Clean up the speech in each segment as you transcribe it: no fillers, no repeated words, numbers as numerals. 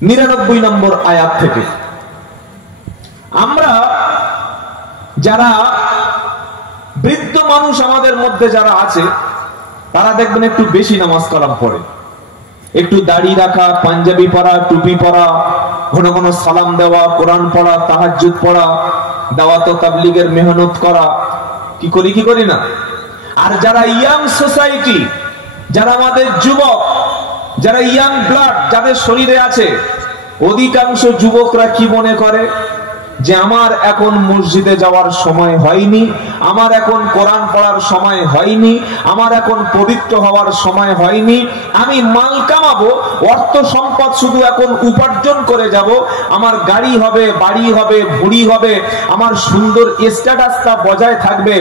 99 নম্বর আয়াত থেকে। আমরা যারা বৃদ্ধ মানুষ আমাদের মধ্যে যারা আছে তারা দেখবেন একটু বেশি নামাজ কালাম পড়ে, একটু দাড়ি রাখা, পাঞ্জাবি পরা, টুপি পরা, ঘন ঘন সালাম দেওয়া, কোরআন পড়া, তাহাজ্জুদ পড়া, দাওয়াত ও তাবলীগের মেহনত করা, কি করি না। আর যারা ইয়াং সোসাইটি, যারা আমাদের যুবক, যারা ইয়াং ব্লাড যাদের শরীরে আছে, অধিকাংশ যুবকরা কি মনে করে যে আমার এখন মসজিদে যাওয়ার সময় হয়নি, আমার এখন কোরআন পড়ার সময় হয়নি, আমার এখন পবিত্র হওয়ার সময় হয়নি, আমি মাল কামাবো, অর্থ সম্পদ শুধু এখন উপার্জন করে যাব, আমার গাড়ি হবে, বাড়ি হবে, ভুড়ি হবে, আমার সুন্দর স্ট্যাটাসটা বজায় থাকবে।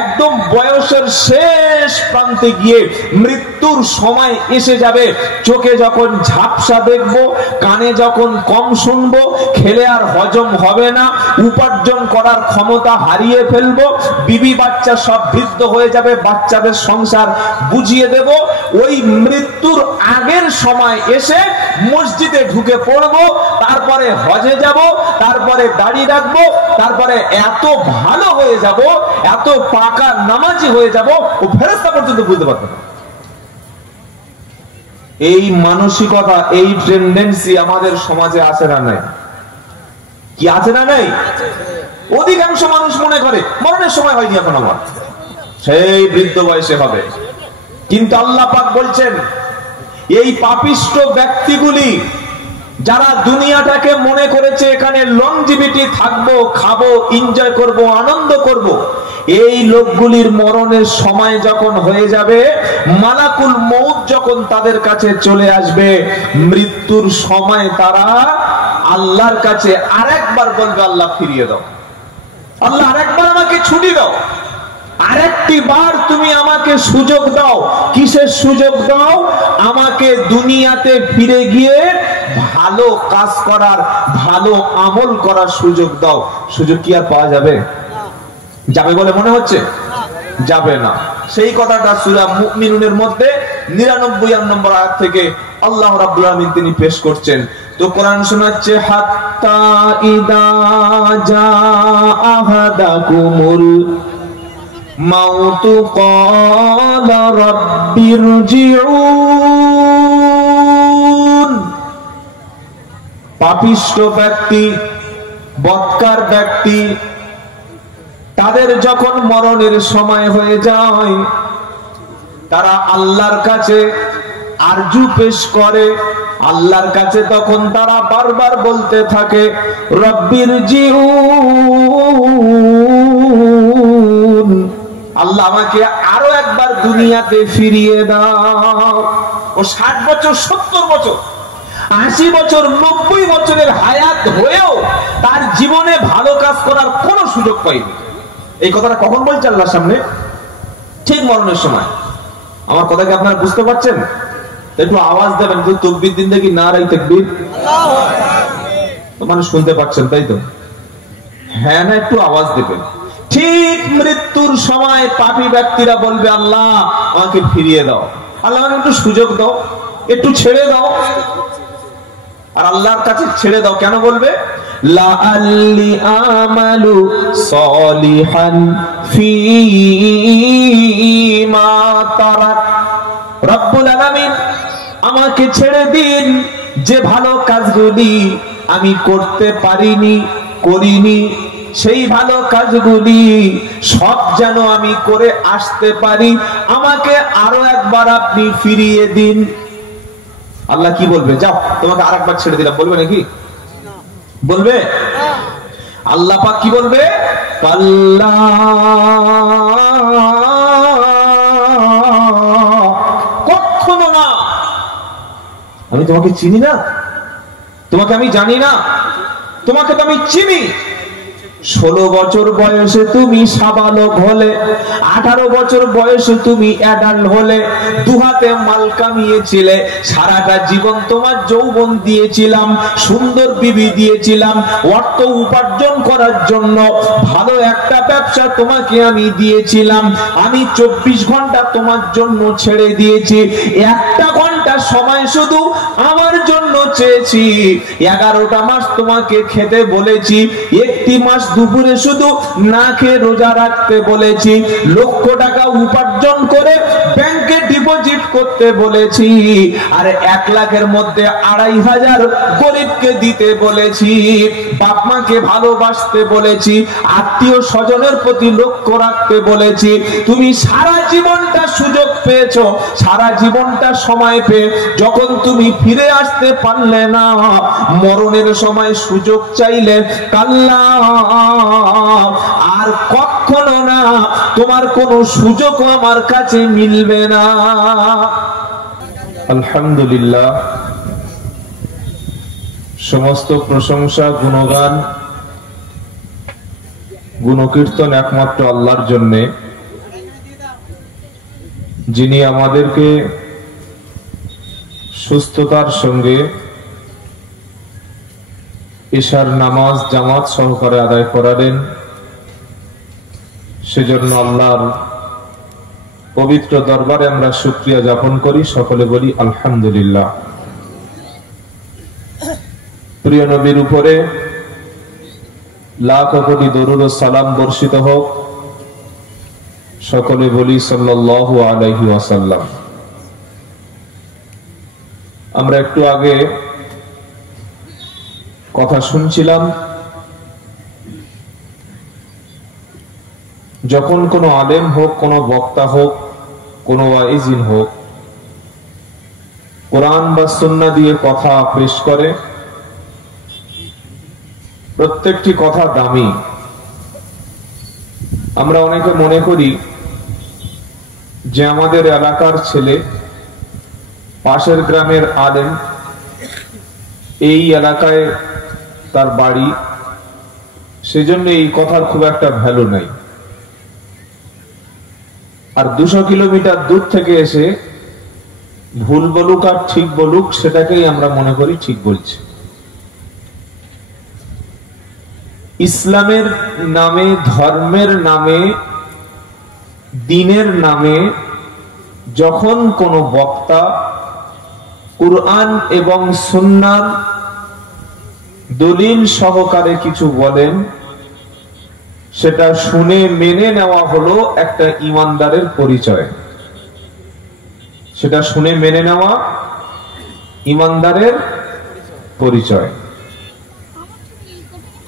একদম বয়সের শেষ প্রান্তে গিয়ে মৃত্যুর সময় এসে যাবে, চোখে যখন ঝাপসা দেখবো, কানে যখন কম শুনবো, খেলে আর হজম হবে না, উপার্জন করার ক্ষমতা হারিয়ে ফেলবো, বিবি বাচ্চা সব বৃদ্ধ হয়ে যাবে, বাচ্চাদের সংসার বুঝিয়ে দেব। ওই মৃত্যুর আগের সময় এসে মসজিদে ঢুকে পড়বো, তারপরে হজে যাব, তারপরে দাড়ি রাখবো, তারপরে এত ভালো হয়ে যাব, এত পাকা নামাজি হয়ে যাব, ও ফেরেশতা পর্যন্ত বুঝতে পারবে না। এই মানসিকতা, এই টেন্ডেন্সি আমাদের সমাজে আছে না নাই? কি আছে না নাই? অধিকাংশ মানুষ মনে করে মরণের সময় হয়নি এখন আমার, সেই বৃদ্ধ বয়সে হবে। কিন্তু আল্লাহ পাক বলছেন এই পাপিষ্ট ব্যক্তিগুলি যারা দুনিয়াটাকে মনে করেছে এখানে লংজিভিটি থাকবো, খাবো, এনজয় করব, আনন্দ করব, এই লোকগুলির মরণের সময় যখন হয়ে যাবে, মালাকুল মউত যখন তাদের কাছে চলে আসবে, মৃত্যুর সময় তারা আল্লাহর কাছে আরেকবার বলবে আল্লাহ ফিরিয়ে দাও, আল্লাহ আরেকবার আমাকে ছুটি দাও, আরেকটি বার তুমি আমাকে সুযোগ দাও। কিসের সুযোগ দাও? আমাকে দুনিয়াতে ফিরে গিয়ে ভালো কাজ করার, ভালো আমল করার সুযোগ দাও। সুযোগ কি আর পাওয়া যাবে? যাবে বলে মনে হচ্ছে? যাবে না। সেই কথাটা সূরা মুমিনুনের মধ্যে 99 নম্বর আয়াত থেকে আল্লাহ রাব্বুল আলামিন তিনি পেশ করছেন। তো কোরআন শোনাচ্ছে, হাত্তা ইদা জা আহাদাকুমুল মাউতু ক্বালা রাব্বিরজিউন। পাপিষ্ঠ ব্যক্তি, বদকার ব্যক্তি, তাদের যখন মরণের সময় হয়ে যায়, তারা আল্লাহর কাছে আরজু পেশ করে। আল্লাহর কাছে তখন তারা বারবার বলতে থাকে, রব্বিরজিউন, আল্লাহ আমাকে আরো একবার দুনিয়াতে ফিরিয়ে দাও। ও 60 বছর, 70 বছর, 80 বছর, 90 বছরের হায়াত হয়েও তার জীবনে ভালো কাজ করার কোনো সুযোগ পায়নি। এই কথাটা কখন বলছে আল্লাহর সামনে? ঠিক মরণের সময়। আমার কথা কি আপনারা বুঝতে পারছেন? একটু আওয়াজ দেবেন তো, তাকবীর দিন দেখি, নারায়ে তাকবীর। মানে শুনতে পাচ্ছেন তাই তো? হ্যাঁ না, একটু আওয়াজ দেবেন। ঠিক মৃত্যুর সময় পাপী ব্যক্তিরা বলবে, আল্লাহ আমাকে ফিরিয়ে দাও, আল্লাহ আমাকে একটু সুযোগ দাও, একটু ছেড়ে দাও। আর আল্লাহর কাছে ছেড়ে দাও কেন বলবে? লাআল্লি আমালু সলিহান ফীমা তারাক। রব্বুল আলামিন আমাকে ছেড়ে দিন, যে ভালো কাজগুলি আমি করতে পারিনি, করিনি, সেই ভালো কাজগুলি সব যেন আমি করে আসতে পারি, আমাকে আরো একবার আপনি ফিরিয়ে দিন। আল্লাহ কি বলবে? যাও, তোমাকে আরেকবার ছেড়ে দিলাম, বলবে নাকি? বলবে? আল্লাহ পাক কি বলবে? কাল্লা, কখনো না। আমি তোমাকে চিনি না, তোমাকে আমি জানি না, তোমাকে তো আমি চিনি। 16 বছর বয়সে তুমি সাবালক হলে, 18 বছর বয়সে তুমি অ্যাডাল্ট হলে, দুহাতে মাল কামিয়েছিলে, সারাটা জীবন তোমার যৌবন দিয়েছিলাম, সুন্দর বিবি দিয়েছিলাম, অর্থ উপার্জন করার জন্য ভালো একটা ব্যবসা তোমাকে আমি দিয়েছিলাম। আমি 24 ঘন্টা তোমার জন্য ছেড়ে দিয়েছি, 1 ঘন্টা সময় শুধু আমার জন্য চেয়েছি, 11টা মাস তোমাকে খেতে বলেছি, একটি মাস দুপুরে শুধু না খেয়ে রোজা রাখতে বলেছি, লক্ষ টাকা উপার্জন করে ব্যাংকে ডিপোজিট করতে বলেছি, আর 1 লাখের মধ্যে 2,500 গরিবকে দিতে বলেছি, বাপ মাকে ভালোবাসতে বলেছি, আত্মীয় স্বজনের প্রতি লক্ষ্য রাখতে বলেছি। তুমি সারা জীবনটা সুযোগ পেয়েছো, সারা জীবনটা সময় পেয়ে যখন তুমি ফিরে আসতে পারলে না, মরণের সময় সুযোগ চাইলে কাল্লা, আর কখনো না, তোমার কোনো সুযোগ আমার কাছে মিলবে না। আলহামদুলিল্লাহ, সমস্ত প্রশংসা, গুণগান, গুণকীর্তন একমাত্র আল্লাহর জন্য, যিনি আমাদেরকে সুস্থতার সঙ্গে ঈশার নামাজ জামাত সহকারে আদায় করালেন। সেজন্য আল্লাহর পবিত্র দরবারে আমরা শুকরিয়া জ্ঞাপন করি, সকলে বলি আলহামদুলিল্লাহ। প্রিয় নবীর উপরে লাখ কোটি দরুদ ও সালাম বর্ষিত হোক, সকলে বলি সাল্লাল্লাহু আলাইহি ওয়াসাল্লাম। আমরা একটু আগে কথা শুনছিলাম, যখন কোনো আলেম হোক, কোনো বক্তা হোক, কোনো ওয়াইজিন হোক, কোরআন বা সুন্নাহ দিয়ে কথা পেশ করে, প্রত্যেকটি কথা দামি। আমরা অনেকে মনে করি যে আমাদের এলাকার ছেলে, পাশের গ্রামের আলেম, এই এলাকায় তার বাড়ি, সেজন্য এই কথার খুব একটা ভ্যালু নাই। আর 200 কিলোমিটার দূর থেকে এসে ভুল বলুক আর ঠিক বলুক, সেটাকেই আমরা মনে করি ঠিক বলছি। ইসলামের নামে, ধর্মের নামে, দ্বীনের নামে যখন কোনো বক্তা কুরআন এবং সুন্নাহর দলিল সহকারে কিছু বলেন, সেটা শুনে মেনে নেওয়া হলো একটা ঈমানদারের পরিচয়। সেটা শুনে মেনে নেওয়া ঈমানদারের পরিচয়।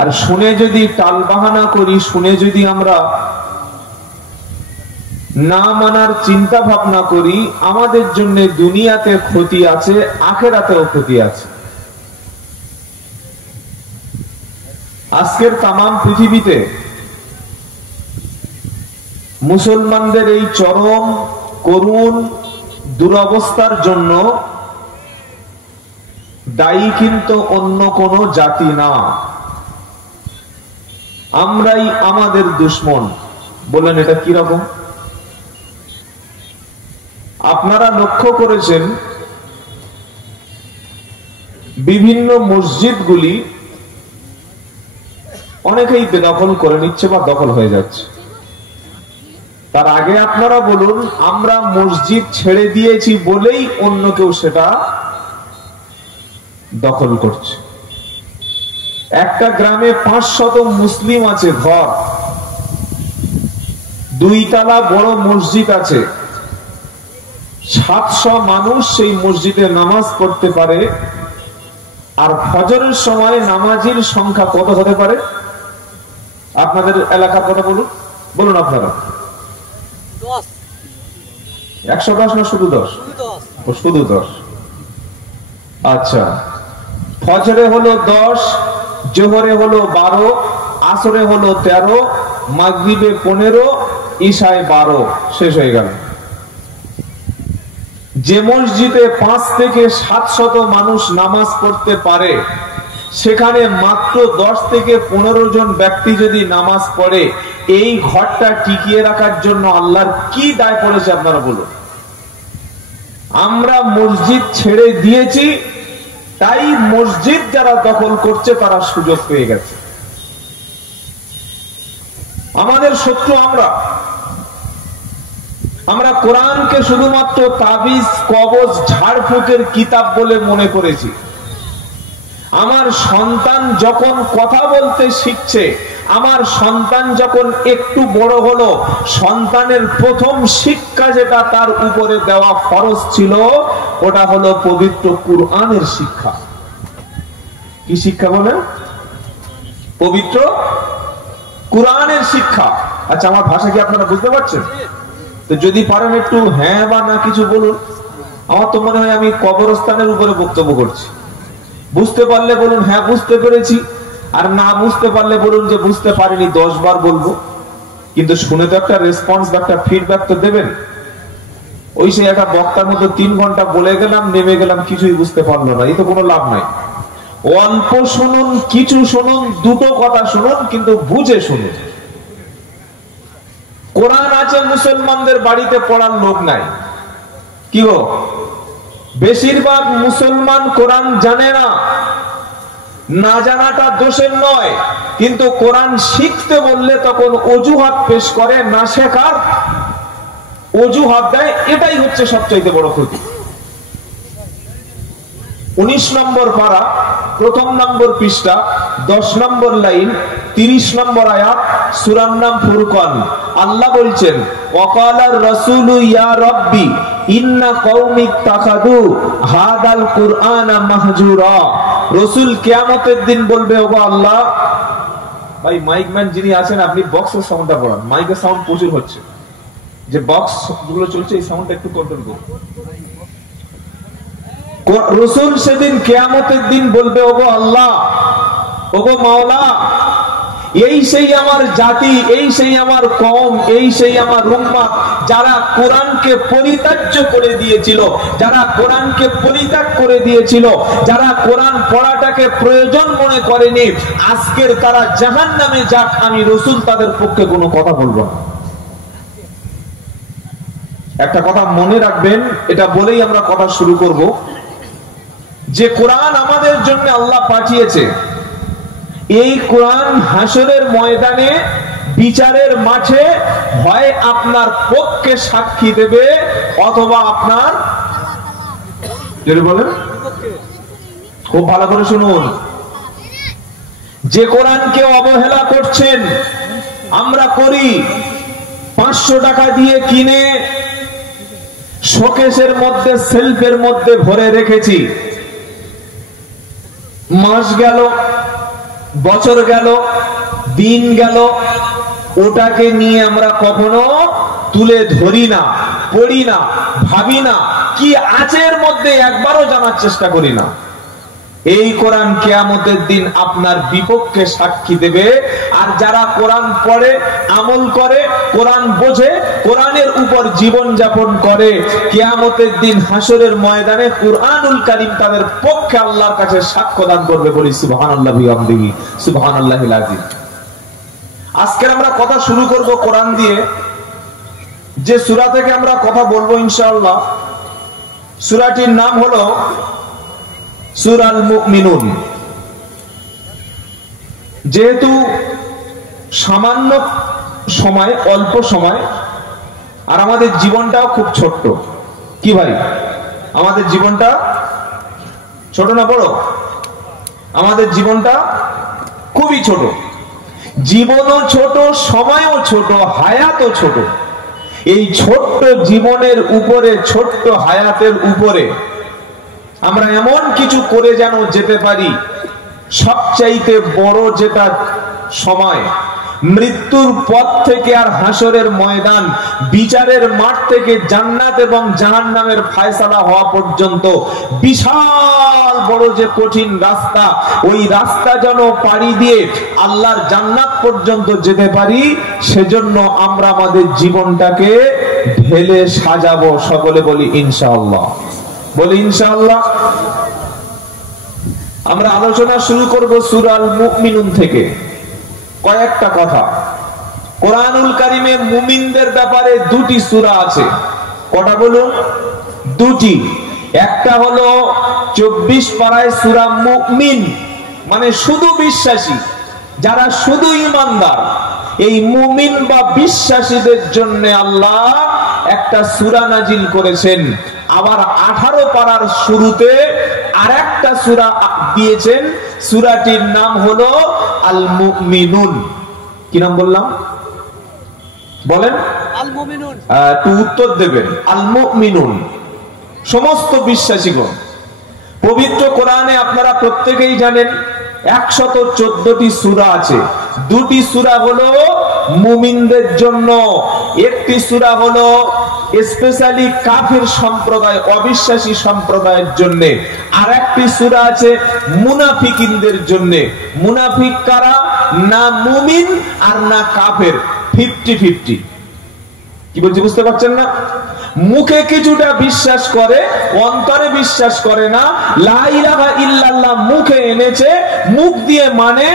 আর শুনে যদি টালবাহানা করি, শুনে যদি আমরা না মানার চিন্তা ভাবনা করি, আমাদের জন্য দুনিয়াতে ক্ষতি আছে, আখিরাতেও ক্ষতি আছে। আজকের তামাম পৃথিবীতে মুসলমানদের এই চরম করুণ দুরবস্থার জন্য দায়ী কিন্তু অন্য কোন জাতি না, আমরাই আমাদের দুশ্মন। বলেন এটা কি রকম? আপনারা লক্ষ্য করেছেন বিভিন্ন মসজিদগুলি অনেকেই বেদখল করে নিচ্ছে বা দখল হয়ে যাচ্ছে। তার আগে আপনারা বলুন, আমরা মসজিদ ছেড়ে দিয়েছি বলেই অন্য কেউ সেটা দখল করছে। একটা গ্রামে 500 মুসলিম আছে ঘর, 2 তলা বড় মসজিদ আছে, 700 মানুষ সেই মসজিদে নামাজ পড়তে পারে। আর ফজরের সময় নামাজির সংখ্যা কত হতে পারে? আপনাদের এলাকার কথা বলুন, বলুন আপনারা। 110 না শুধু 10? শুধু 10। আচ্ছা, ফজরে হলো 10, জোহরে হলো 12, আসরে হলো 13, মাগরিবে 15, ইশায় 12, শেষ হয়ে গেল। যে মসজিদে 5 থেকে 700 মানুষ নামাজ পড়তে পারে, সেখানে মাত্র 10 থেকে 15 জন ব্যক্তি যদি নামাজ পড়ে, এই ঘরটা টিকিয়ে রাখার জন্য আল্লাহর কি দায় পড়েছে আপনারা বলুন। আমরা মসজিদ ছেড়ে দিয়েছি, তাই মসজিদ যারা দখল করছে তারা সুযোগ পেয়ে গেছে। আমাদের শত্রু আমরা কোরআনকে শুধুমাত্র তাবিজ, কবজ, ঝাড়ফুঁকের কিতাব বলে মনে করেছি। আমার সন্তান যখন কথা বলতে শিখছে, আমার সন্তান যখন একটু বড় হলো, সন্তানের প্রথম শিক্ষা যেটা তার উপরে দেওয়া ফরজ ছিল, ওটা হলো পবিত্র কুরআনের শিক্ষা। কি শিক্ষা বলেন? পবিত্র কুরআনের শিক্ষা। আচ্ছা, আমার ভাষা কি আপনারা বুঝতে পারছেন? তো যদি পারেন একটু হ্যাঁ বা না কিছু বলুন। আমার তো মনে হয় আমি কবরস্থানের উপরে বক্তব্য করছি। বুঝতে পারলে বলুন হ্যাঁ বুঝতে পেরেছি, আর না বুঝতে পারলে বলুন যে বুঝতে পারিনি, 10 বার বলবো। কিন্তু শুনে তো একটা রেসপন্স বা একটা ফিডব্যাক তো দেবেন। ওই সে একটা বক্তার মতো 3 ঘন্টা বলে গেলাম, নেমে গেলাম, কিছুই বুঝতে পারলো না, এই তো কোনো লাভ নাই। অল্প শুনুন, কিছু শুনুন, দুটো কথা শুনুন, কিন্তু বুঝে শুনুন। কোরআন আছে, মুসলমানদের বাড়িতে পড়ার লোক নাই। কি গো, বেশিরভাগ মুসলমান কোরআন জানে না। না জানাটা দোষের নয়, কিন্তু কোরআন শিখতে বললে তখন অজুহাত পেশ করে, না শেখার অজুহাত দেয়। এটাই হচ্ছে সবচাইতে বড় ক্ষতি। 19 নম্বর পারা, 1 নম্বর পৃষ্ঠা, 10 নম্বর লাইন, 30 নম্বর আয়াত, সূরার নাম ফুরকান। আল্লাহ বলছেন, ওয়াকালার রাসূলু ইয়া রাব্বি ইন্না কওমি ইত্তাখাযু হাদাল কুরআনা মাহজুরা। রাসূল কিয়ামতের দিন বলবে, ওগো আল্লাহ। ভাই মাইকম্যান যিনি আছেন, আপনি বক্সের সাউন্ডটা বাড়ান, মাইকের সাউন্ড প্রচুর হচ্ছে। যে বক্স গুলো চলছে, এই সাউন্ডটা একটু কন্ট্রোল করুন। রাসূল সেদিন কিয়ামতের দিন বলবে, ওগো আল্লাহ, ওগো মাওলা, এই সেই আমার জাতি, এই সেই আমার কওম, এই সেই আমার উম্মত, যারা কোরআনকে পরিত্যাজ্য করে দিয়েছিল, যারা কোরআনকে পরিত্যাগ করে দিয়েছিল, যারা কোরআন পড়াটাকে প্রয়োজন মনে করেনি, আজকের তারা জাহান্নামে যাক, আমি রাসূল তাদের পক্ষে কোনো কথা বলবো না। একটা কথা মনে রাখবেন, এটা বলেই আমরা কথা শুরু করব, যে কোরআন আমাদের জন্য আল্লাহ পাঠিয়েছে। এই কোরআন হাসরের ময়দানে, বিচারের মাঠে হয় আপনার পক্ষে সাক্ষী দেবে, অথবা আপনার, যদি বলেন খুব ভালো করে শুনুন, যে কোরআনকে অবহেলা করছেন, আমরা করি, 500 টাকা দিয়ে কিনে শোকেসের মধ্যে, সেলফের মধ্যে ভরে রেখেছি। মাস গেল, বছর গেল, দিন গেল, ওটাকে নিয়ে আমরা কখনো তুলে ধরি না, পড়ি না, ভাবি না, কি আছে এর মধ্যে একবারও জানার চেষ্টা করি না। এই কোরআন কিয়ামতের দিন আপনার বিপক্ষে সাক্ষী দেবে। আর যারা কোরআন পড়ে, আমল করে, কোরআন বোঝে, কোরআনের উপর জীবন যাপন করে, কিয়ামতের দিন হাসরের ময়দানে কুরআনুল কারীম তাদের পক্ষে আল্লাহর কাছে সাক্ষ্য দান করবে। বলি সুবহানাল্লাহি ওয়া বিহামদিহি, সুবহানাল্লাহিল আযীম। আজকে আমরা কথা শুরু করব কোরআন দিয়ে। যে সূরা থেকে আমরা কথা বলবো ইনশাআল্লাহ, সূরাটির নাম হলো সূরাল মুমিনুন। যেহেতু সামান্য সময়, অল্প সময়, আর আমাদের জীবনটাও খুব ছোট্ট। কি ভাই, আমাদের জীবনটা ছোট না বড়? আমাদের জীবনটা খুবই ছোট। জীবনও ছোট, সময়ও ছোট, হায়াতও ছোট। এই ছোট্ট জীবনের উপরে, ছোট্ট হায়াতের উপরে আমরা এমন কিছু করে যেন যেতে পারি, সবচাইতে বড় যেটা সময়, মৃত্যুর পথ থেকে আর হাসরের ময়দান, বিচারের মাঠ থেকে জান্নাত এবং জাহান্নামের ফয়সালা হওয়া পর্যন্ত বিশাল বড় যে কঠিন রাস্তা, ওই রাস্তা যেন পাড়ি দিয়ে আল্লাহর জান্নাত পর্যন্ত যেতে পারি, সেজন্য আমরা আমাদের জীবনটাকে ঢেলে সাজাবো। সকলে বলি ইনশাআল্লাহ, বলি ইনশাআল্লাহ। আমরা আলোচনা শুরু করব সূরাল মুমিনুন থেকে। কয়েকটা কথা, কোরআনুল কারীমে মুমিনদের ব্যাপারে 2টি সূরা আছে। কটা বলুন? 2টি। একটা হলো 24 পারায় সূরা মুমিন, মানে শুধু বিশ্বাসী, যারা শুধু ঈমানদার। এই মুমিন বা বিশ্বাসীদের জন্য আল্লাহ একটা সূরা নাজিল করেছেন। আবার 18 পারার শুরুতে আরেকটা সূরা দিয়েছেন, সূরাটির নাম হলো আল মুমিনুন। কি নাম বললাম? বলেন। আল মুমিনুন। একটু উত্তর দেবেন। আল মুমিনুন, সমস্ত বিশ্বাসীগণ। পবিত্র কোরআনে আপনারা প্রত্যেকেই জানেন 114টি সূরা আছে। দুটি সূরা হলো মুমিনদের জন্য, একটি সূরা হলো স্পেশালি কাফির সম্প্রদায়, অবিশ্বাসী সম্প্রদায়ের জন্য। আর একটি সূরা আছে মুনাফিকিনদের জন্য। মুনাফিক কারা? না মুমিন আর না কাফের, 50-50। কি বলছি বুঝতে পারছেন না? মুখে কিছুটা বিশ্বাস করে, অন্তরে বিশ্বাস করে না। লা ইলাহা ইল্লাল্লাহ মুখে এনেছে, মুখ দিয়ে মানে,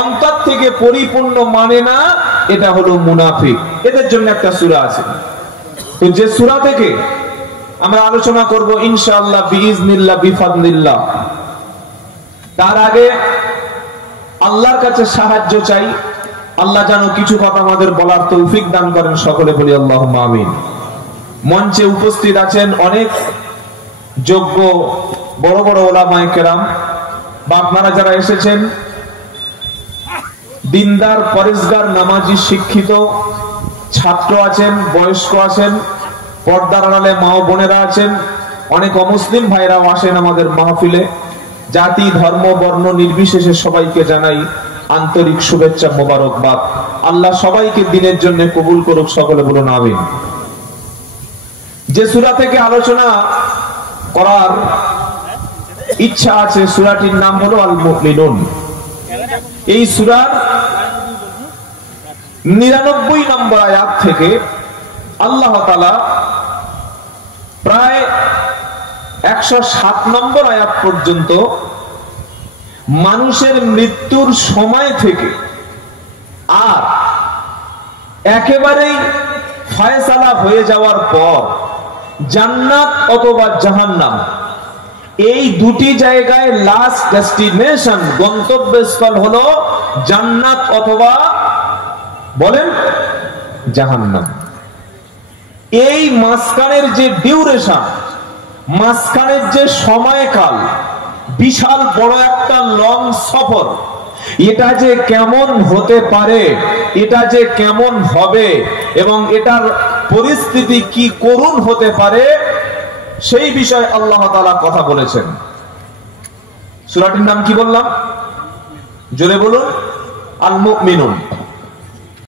অন্তর থেকে পরিপূর্ণ মানে না, এটা হলো মুনাফিক। এদের জন্য একটা সূরা আছে। তো যে সূরা থেকে আমরা আলোচনা করব ইনশাআল্লাহ বিইজনিল্লাহ বিফাদলিল্লাহ, তার আগে আল্লাহর কাছে সাহায্য চাই। আল্লাহ যেন কিছু কথা আমাদের বলার তৌফিক দান করেন, সকলে বলি আল্লাহুম্মা আমিন। মঞ্চে উপস্থিত আছেন অনেক যোগ্য বড় বড় ওলামায়ে কেরাম, বা আপনারা যারা এসেছেন দিনদার, পরেজগার, নামাজি, শিক্ষিত ছাত্র আছেন, বয়স্ক আছেন, পর্দার আড়ালে মা ও বোনেরা আছেন, অনেক অমুসলিম ভাইরাও আসেন আমাদের মাহফিলে। জাতি, ধর্ম, বর্ণ নির্বিশেষে সবাইকে জানাই আন্তরিক শুভেচ্ছা, মোবারকবাদ। আল্লাহ সবাইকে দিনের জন্য কবুল করুক, সকলে বলুন আমিন। যে সূরা থেকে আলোচনা করার ইচ্ছা আছে, সূরাটির নাম হলো আল মুমিনুন। এই সূরার 99 নম্বর আয়াত থেকে আল্লাহ তাআলা প্রায় 107 নম্বর আয়াত পর্যন্ত মানুষের মৃত্যুর সময় থেকে আর একেবারেই ফয়সালা হয়ে যাওয়ার পর জান্নাত অথবা জাহান্নাম, এই দুটি জায়গায় লাস্ট ডেস্টিনেশন, গন্তব্যস্থল হলো জান্নাত অথবা বলেন জাহান্নাম। এই মাঝখানের যে ডিউরেশন, মাঝখানের যে সময়কাল, বিশাল বড় একটা লং সফর, এটা যে কেমন হতে পারে, এটা যে কেমন হবে এবং এটার পরিস্থিতি কি করুণ হতে পারে, সেই বিষয়ে আল্লাহ তাআলা কথা বলেছেন। সূরাটির নাম কি বললাম? জোরে বলুন, আল মুমিনুন।